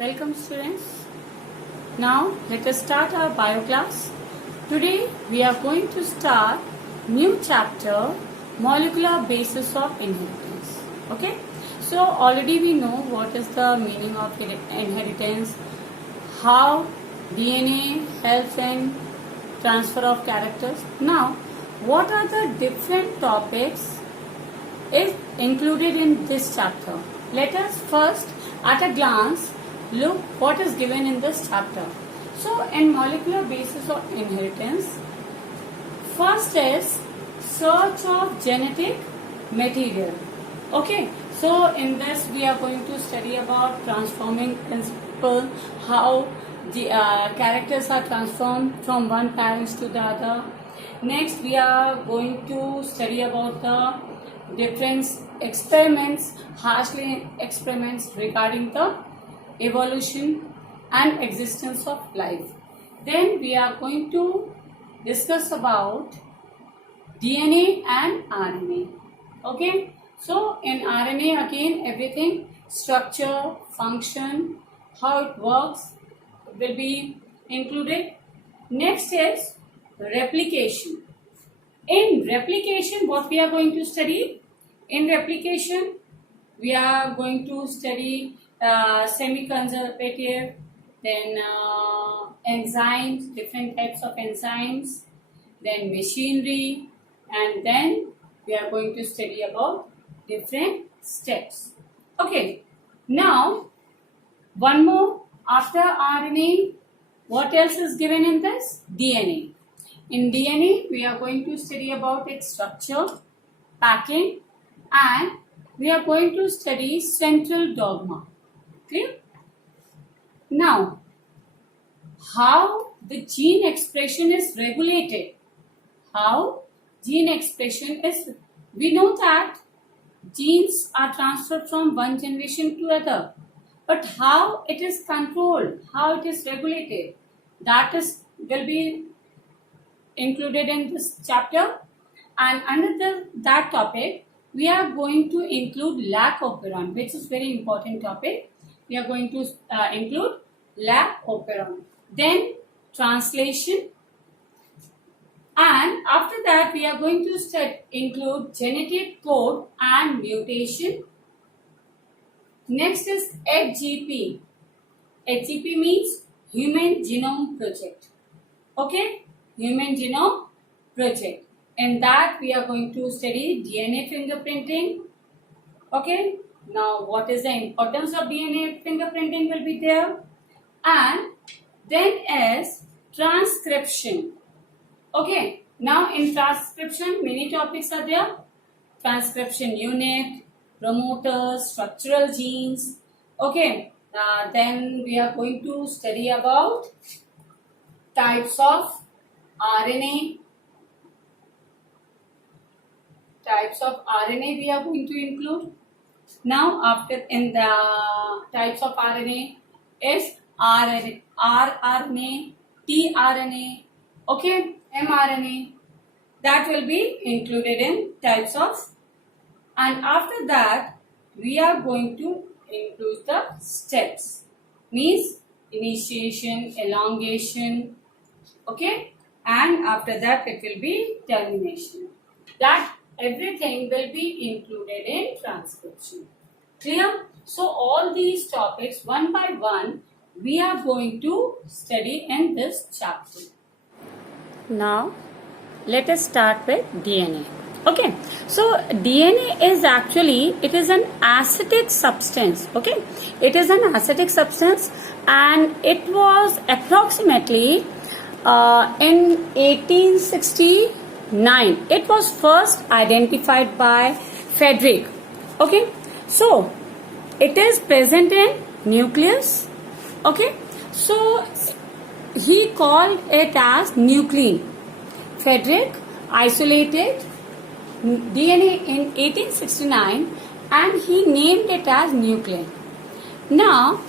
Welcome students. Now let us start our bio class. Today we are going to start new chapter, molecular basis of inheritance. Okay. So already we know what is the meaning of inheritance, how DNA helps in transfer of characters. Now what are the different topics is included in this chapter? Let us first at a glance look what is given in this chapter. So in molecular basis of inheritance, first is search of genetic material. Okay, so in this we are going to study about transforming principle, how the characters are transformed from one parents to the other. Next we are going to study about the different experiments, Harshey experiments regarding the evolution and existence of life. Then we are going to discuss about DNA and RNA. Okay, so in RNA again everything, structure, function, how it works will be included. Next is replication. In replication, what we are going to study? In replication, we are going to study semi-conservative, then enzymes, different types of enzymes, then machinery, and then we are going to study about different steps. Okay, now one more after RNA, what else is given in this? DNA. In DNA, we are going to study about its structure, packing, and we are going to study central dogma. Clear? Now, how the gene expression is regulated. How gene expression is, we know that genes are transferred from one generation to other. But how it is controlled, how it is regulated, that will be included in this chapter. And under that topic, we are going to include lac operon, which is very important topic. We are going to include lac operon. Then translation. And after that, we are going to include genetic code and mutation. Next is HGP. HGP means Human Genome Project. Okay? Human Genome Project. In that we are going to study DNA fingerprinting. Okay? Now what is the importance of DNA fingerprinting will be there. And then is transcription. Okay? Now in transcription many topics are there. Transcription unit, promoters, structural genes. Okay? Then we are going to study about types of RNA. Types of RNA we are going to include. Now after in the types of RNA is RNA, rRNA, tRNA, okay, mRNA, that will be included in types of. And after that we are going to include the steps, means initiation, elongation, okay, and after that it will be termination. That everything will be included in transcription. Clear? So all these topics one by one we are going to study in this chapter. Now let us start with DNA. Okay, so DNA is actually, it is an acidic substance. Okay, it is an acidic substance and it was approximately in 1869 it was first identified by Frederick. Okay, so it is present in nucleus. Okay, so he called it as nuclein. Frederick isolated DNA in 1869 and he named it as nuclein. Now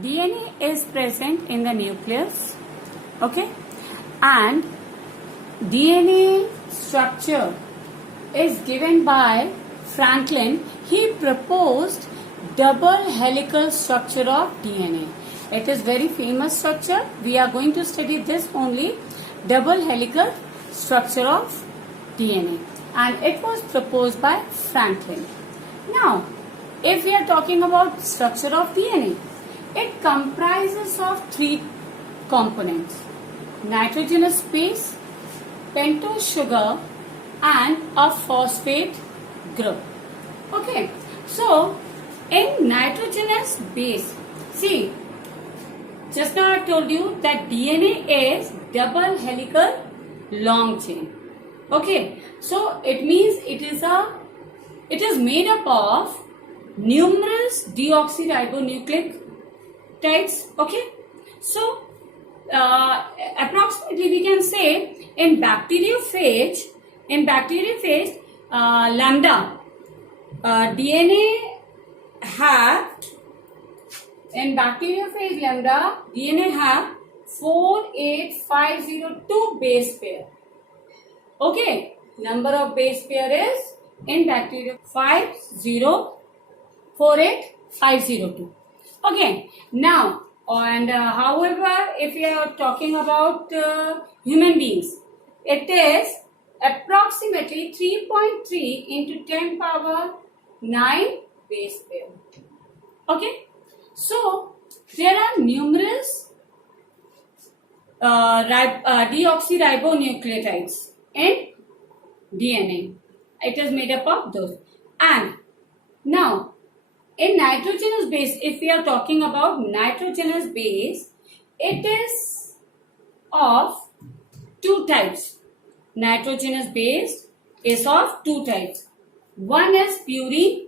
DNA is present in the nucleus. Okay, and DNA structure is given by Franklin, he proposed double helical structure of DNA. It is very famous structure. We are going to study this only, double helical structure of DNA, and it was proposed by Franklin. Now, if we are talking about structure of DNA, it comprises of three components: nitrogenous base, pentose sugar, and a phosphate group. Okay, so in nitrogenous base, see, just now I told you that DNA is double helical long chain. Okay, so it means it is made up of numerous deoxyribonucleotides. Okay, so approximately we can say in bacteriophage, lambda, DNA have, in bacteriophage lambda, DNA have 48502 base pair. Okay, number of base pair is in bacteria 48502. Okay, now, and however, if we are talking about human beings, it is approximately 3.3 into 10 power 9 base pair. Okay, so there are numerous deoxyribonucleotides in DNA. It is made up of those. And now, in nitrogenous base, if we are talking about nitrogenous base, it is of two types. Nitrogenous base is of two types. One is purine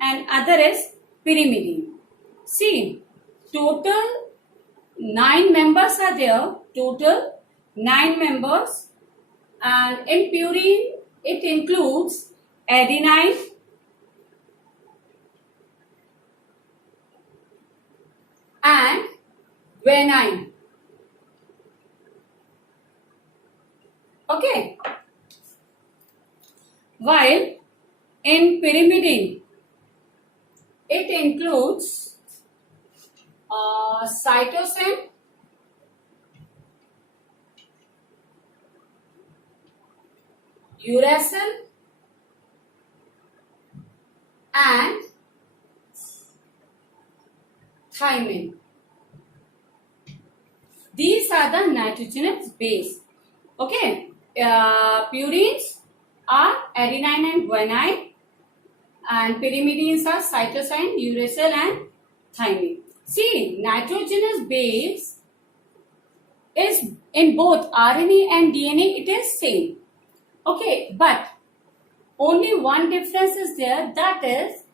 and other is pyrimidine. See, total 9 members are there. Total 9 members. And in purine, it includes adenine, and guanine. Okay. While in pyrimidine, it includes cytosine, uracil, and thymine. These are the nitrogenous base. Okay, purines are adenine and guanine, and pyrimidines are cytosine, uracil, and thymine. See, nitrogenous base is in both RNA and DNA, it is same. Okay, but only one difference is there, that is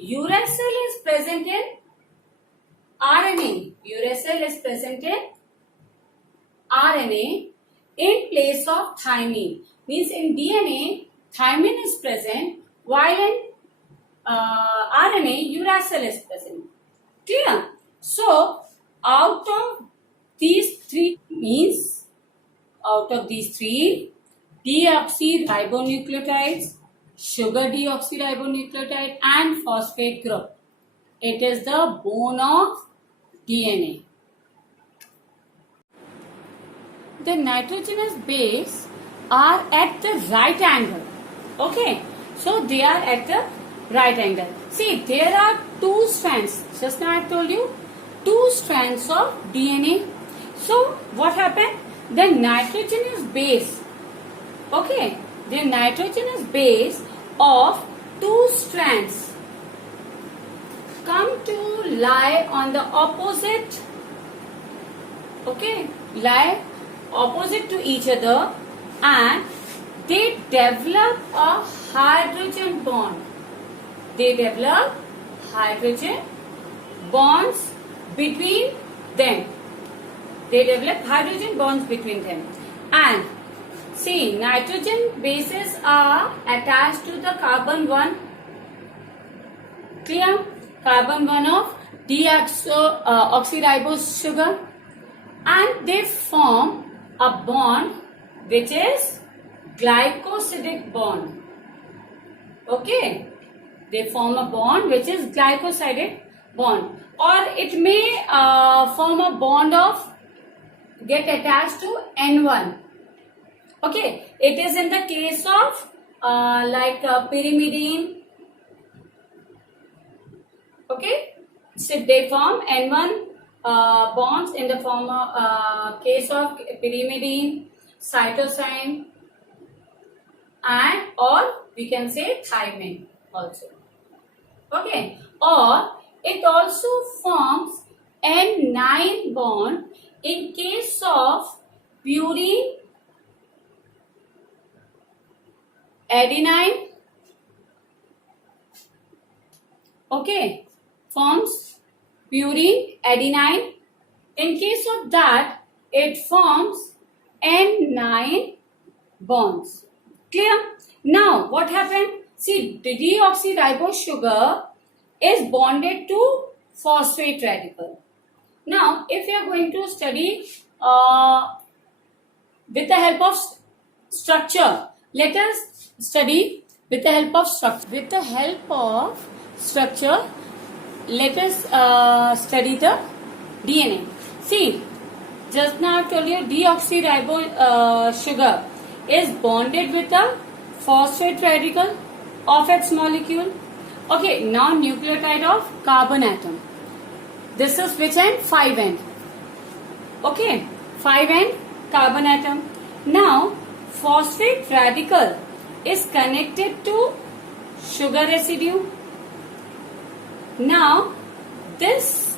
uracil is present in RNA. Uracil is present in RNA in place of thymine. Means in DNA, thymine is present, while in RNA, uracil is present. Clear? So, out of these three, deoxyribonucleotides, sugar deoxyribonucleotide, and phosphate group, it is the bone of DNA. The nitrogenous base are at the right angle. Okay, so they are at the right angle. See, there are two strands. Just now I told you, two strands of DNA. So what happened? The nitrogenous base, okay, the nitrogenous base of two strands come to lie on the opposite, okay, lie opposite to each other, and they develop a hydrogen bond. They develop hydrogen bonds between them. They develop hydrogen bonds between them. And see, nitrogen bases are attached to the carbon 1. Clear? Carbon 1 of deoxyribose sugar. And they form a bond which is glycosidic bond. Okay. They form a bond which is glycosidic bond, or it may form a bond of get attached to N1. Okay, it is in the case of pyrimidine. Okay, so they form N1 bonds in the form of case of pyrimidine, cytosine, and or we can say thymine also. Okay, or it also forms N9 bond in case of purine, adenine. Okay, forms purine, adenine. In case of that, it forms N9 bonds. Clear? Now, what happened? See, the deoxyribose sugar is bonded to phosphate radical. Now, if you are going to study with the help of structure, let us study with the help of structure. With the help of structure, let us study the DNA. See, just now I told you deoxyribose sugar is bonded with a phosphate radical of its molecule. Okay, now nucleotide of carbon atom. This is which end? 5 end. Okay, 5 end carbon atom. Now, phosphate radical is connected to sugar residue. Now, this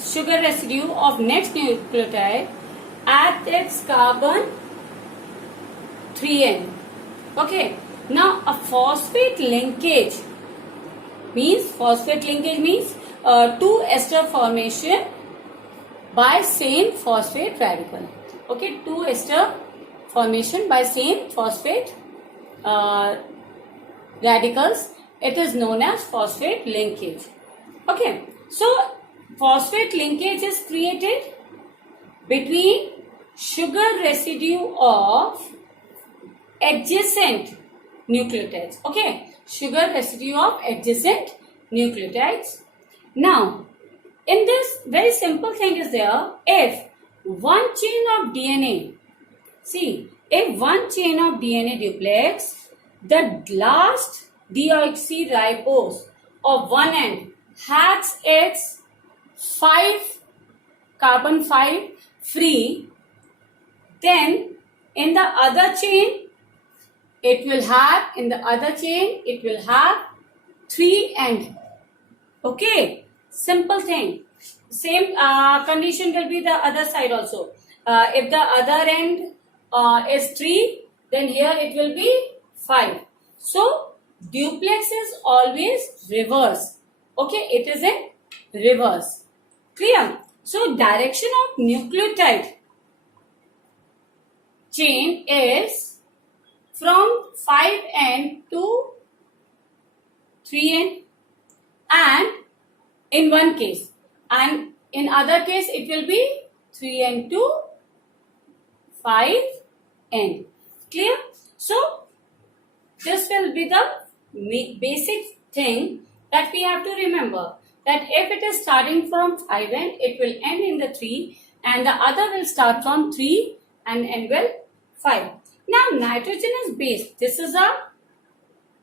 sugar residue of next nucleotide at its carbon 3 end. Okay, now a phosphate linkage means two ester formation by same phosphate radical. Okay, two ester formation by same phosphate radicals. It is known as phosphate linkage. Okay, so phosphate linkage is created between sugar residue of adjacent nucleotides. Okay, sugar residue of adjacent nucleotides. Now, in this very simple thing is there, if one chain of DNA, see, if one chain of DNA duplex, the last deoxyribose of one end has its carbon 5 free, then in the other chain it will have 3 end. Okay, simple thing. Same condition will be the other side also. If the other end is 3, then here it will be 5. So duplex is always reverse. Okay, it is in reverse. Clear? So direction of nucleotide chain is from 5 end to 3 end, and in one case, and in other case it will be 3 end to 5 end. Clear? So this will be the basic thing that we have to remember, that if it is starting from 5 end, it will end in the 3, and the other will start from 3 and end with 5. Now nitrogenous base, this is a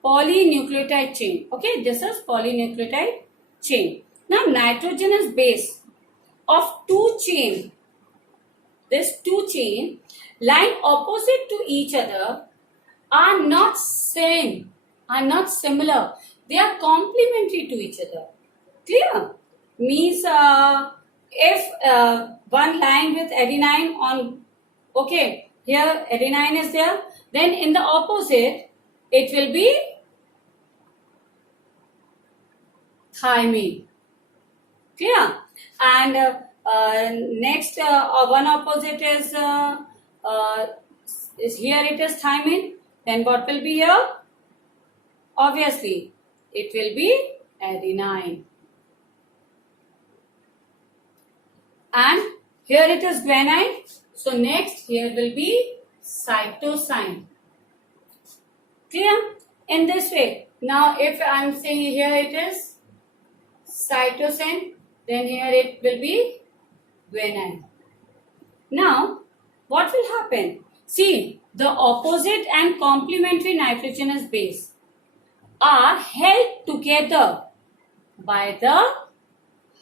polynucleotide chain. Okay, this is polynucleotide chain. Now nitrogenous base of this two chain lying opposite to each other are not same, are not similar. They are complementary to each other. Clear? Means if one line with adenine on, okay, here adenine is there, then in the opposite it will be thymine. Clear? And next one opposite is here it is thymine. Then what will be here? Obviously it will be adenine. And here it is guanine. So next here will be cytosine. Clear? In this way. Now if I am saying here it is cytosine, then here it will be guanine. Now what will happen? See, the opposite and complementary nitrogenous base are held together by the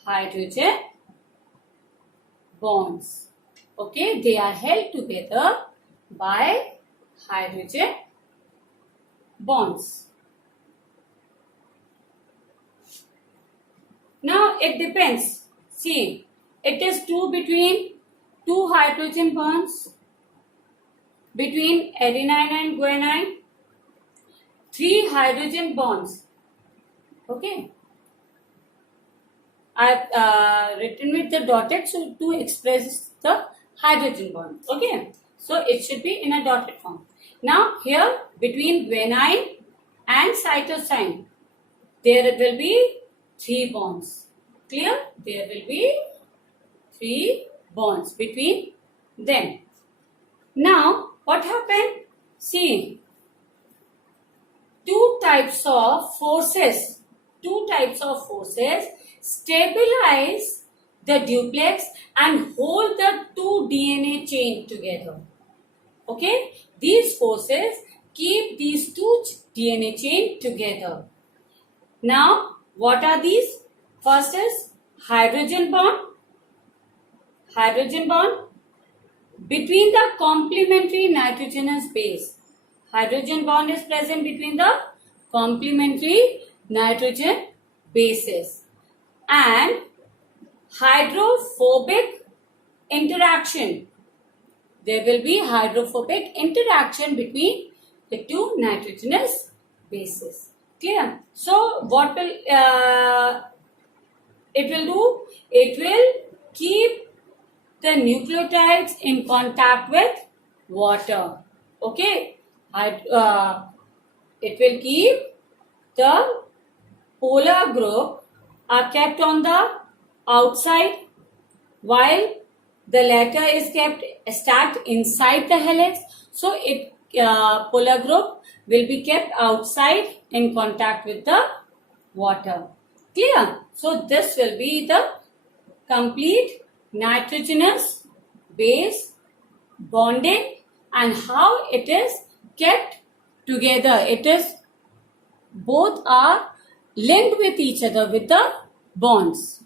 hydrogen bonds. Okay, they are held together by hydrogen bonds. Now it depends. See, it is between two hydrogen bonds between adenine and guanine, 3 hydrogen bonds. Okay, I've written with the dotted so to express the hydrogen bond. Okay, so it should be in a dotted form. Now here between guanine and cytosine, there will be 3 bonds. Clear? There will be 3 bonds between them. Now what happened? See, two types of forces stabilize the duplex and hold the 2 DNA chain together. Okay, these forces keep these 2 DNA chain together. Now what are these? First is hydrogen bond between the complementary nitrogenous base. Hydrogen bond is present between the complementary nitrogen bases and hydrophobic interaction. There will be hydrophobic interaction between the 2 nitrogenous bases. Clear? So what will it will do? It will keep the nucleotides in contact with water. Okay, it will keep the polar group are kept on the outside while the latter is kept stacked inside the helix. So it polar group will be kept outside in contact with the water. Clear? So this will be the complete nitrogenous base bonding and how it is kept together. It is both are linked with each other with the bonds.